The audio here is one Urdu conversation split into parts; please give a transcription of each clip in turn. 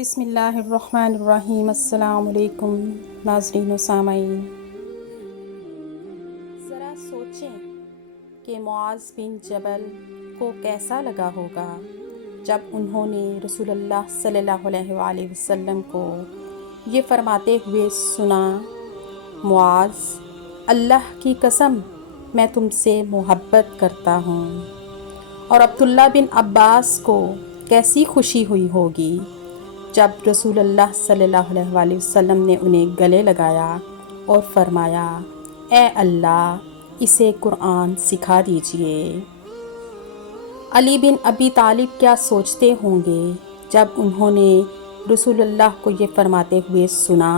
بسم اللہ الرحمن الرحیم۔ السلام علیکم ناظرین و سامعین۔ ذرا سوچیں کہ معاذ بن جبل کو کیسا لگا ہوگا جب انہوں نے رسول اللہ صلی اللہ علیہ وآلہ وسلم کو یہ فرماتے ہوئے سنا، معاذ، اللہ کی قسم میں تم سے محبت کرتا ہوں۔ اور عبداللہ بن عباس کو کیسی خوشی ہوئی ہوگی جب رسول اللہ صلی اللہ علیہ وآلہ وسلم نے انہیں گلے لگایا اور فرمایا، اے اللہ، اسے قرآن سکھا دیجئے۔ علی بن ابی طالب کیا سوچتے ہوں گے جب انہوں نے رسول اللہ کو یہ فرماتے ہوئے سنا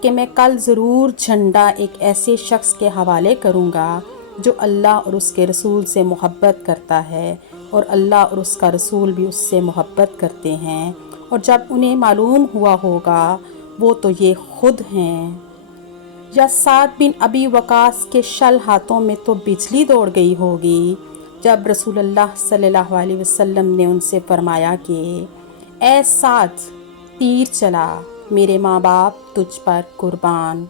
کہ میں کل ضرور جھنڈا ایک ایسے شخص کے حوالے کروں گا جو اللہ اور اس کے رسول سے محبت کرتا ہے اور اللہ اور اس کا رسول بھی اس سے محبت کرتے ہیں، اور جب انہیں معلوم ہوا ہوگا وہ تو یہ خود ہیں۔ یا سعد بن ابی وقاص کے شل ہاتھوں میں تو بجلی دوڑ گئی ہوگی جب رسول اللہ صلی اللہ علیہ وسلم نے ان سے فرمایا کہ اے سعد، تیر چلا، میرے ماں باپ تجھ پر قربان۔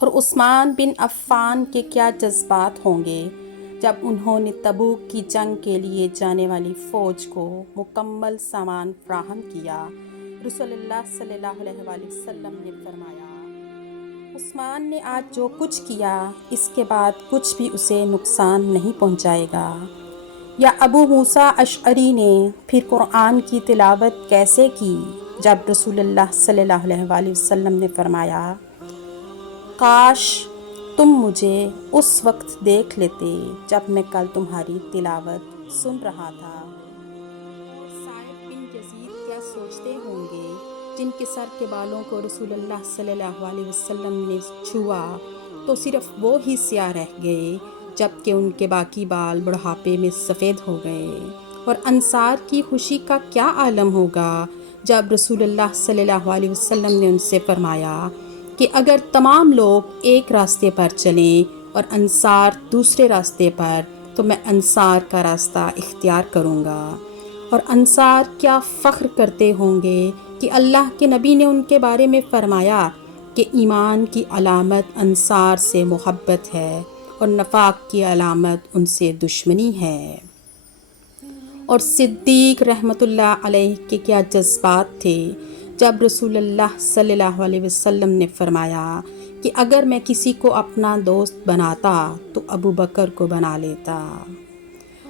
اور عثمان بن عفان کے کیا جذبات ہوں گے جب انہوں نے تبوک کی جنگ کے لیے جانے والی فوج کو مکمل سامان فراہم کیا۔ رسول اللہ صلی اللہ علیہ وآلہ وسلم نے فرمایا، عثمان نے آج جو کچھ کیا اس کے بعد کچھ بھی اسے نقصان نہیں پہنچائے گا۔ یا ابو موسیٰ اشعری نے پھر قرآن کی تلاوت کیسے کی جب رسول اللہ صلی اللہ علیہ وآلہ وسلم نے فرمایا، کاش تم مجھے اس وقت دیکھ لیتے جب میں کل تمہاری تلاوت سن رہا تھا۔ سعید بن یزید کیا سوچتے ہوں گے جن کے سر کے بالوں کو رسول اللہ صلی اللہ علیہ وسلم نے چھوا تو صرف وہ ہی سیاہ رہ گئے جبکہ ان کے باقی بال بڑھاپے میں سفید ہو گئے۔ اور انصار کی خوشی کا کیا عالم ہوگا جب رسول اللہ صلی اللہ علیہ وسلم نے ان سے فرمایا کہ اگر تمام لوگ ایک راستے پر چلیں اور انصار دوسرے راستے پر تو میں انصار کا راستہ اختیار کروں گا۔ اور انصار کیا فخر کرتے ہوں گے کہ اللہ کے نبی نے ان کے بارے میں فرمایا کہ ایمان کی علامت انصار سے محبت ہے اور نفاق کی علامت ان سے دشمنی ہے۔ اور صدیق رحمۃ اللہ علیہ کے کیا جذبات تھے جب رسول اللہ صلی اللہ علیہ وسلم نے فرمایا کہ اگر میں کسی کو اپنا دوست بناتا تو ابو بکر کو بنا لیتا۔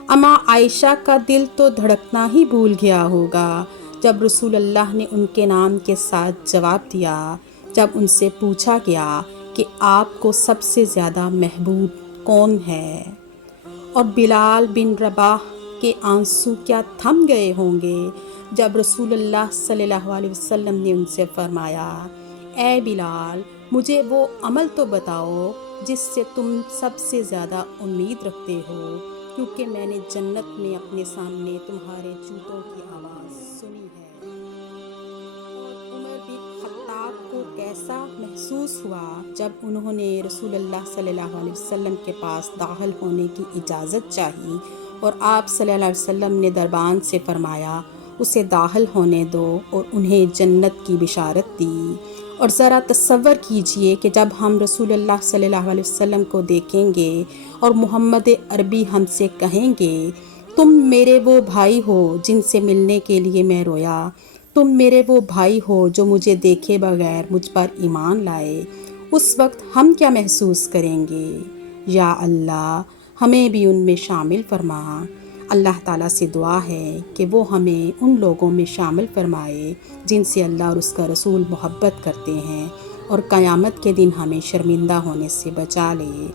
اما عائشہ کا دل تو دھڑکنا ہی بھول گیا ہوگا جب رسول اللہ نے ان کے نام کے ساتھ جواب دیا جب ان سے پوچھا گیا کہ آپ کو سب سے زیادہ محبوب کون ہے۔ اور بلال بن رباح کے آنسو کیا تھم گئے ہوں گے جب رسول اللہ صلی اللہ علیہ وسلم نے ان سے فرمایا، اے بلال، مجھے وہ عمل تو بتاؤ جس سے تم سب سے زیادہ امید رکھتے ہو، کیونکہ میں نے جنت میں اپنے سامنے تمہارے جوتوں کی آواز سنی ہے۔ اور عمر بن خطاب کو کیسا محسوس ہوا جب انہوں نے رسول اللہ صلی اللہ علیہ وسلم کے پاس داخل ہونے کی اجازت چاہی اور آپ صلی اللہ علیہ وسلم نے دربان سے فرمایا اسے داخل ہونے دو اور انہیں جنت کی بشارت دی۔ اور ذرا تصور کیجئے کہ جب ہم رسول اللہ صلی اللہ علیہ وسلم کو دیکھیں گے اور محمد عربی ہم سے کہیں گے، تم میرے وہ بھائی ہو جن سے ملنے کے لیے میں رویا، تم میرے وہ بھائی ہو جو مجھے دیکھے بغیر مجھ پر ایمان لائے، اس وقت ہم کیا محسوس کریں گے؟ یا اللہ، ہمیں بھی ان میں شامل فرما۔ اللہ تعالیٰ سے دعا ہے کہ وہ ہمیں ان لوگوں میں شامل فرمائے جن سے اللہ اور اس کا رسول محبت کرتے ہیں، اور قیامت کے دن ہمیں شرمندہ ہونے سے بچا لے۔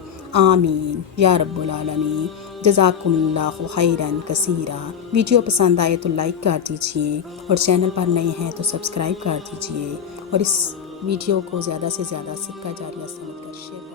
آمین یا رب العالمین۔ جزاکم اللہ خیراً کثیرا۔ ویڈیو پسند آئے تو لائک کر دیجئے اور چینل پر نئے ہیں تو سبسکرائب کر دیجئے، اور اس ویڈیو کو زیادہ سے زیادہ صدقہ جاریہ سمجھ کر شیئر